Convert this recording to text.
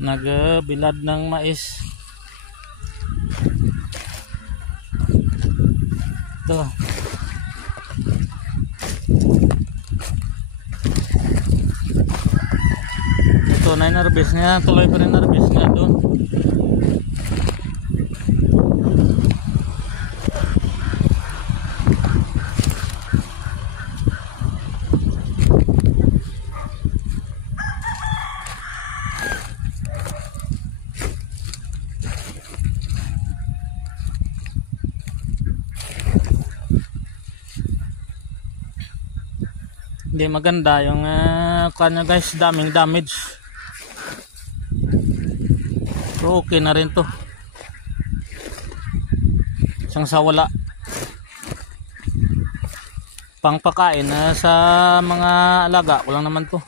Nagbilad ng mais. Ito. Ito na yung narbis niya. Tuloy pa rin narbis niya doon. Hindi maganda yung kanya guys, daming damage. So okay na rin to. Isang sawala. Pangpakain sa mga alaga, walang naman to.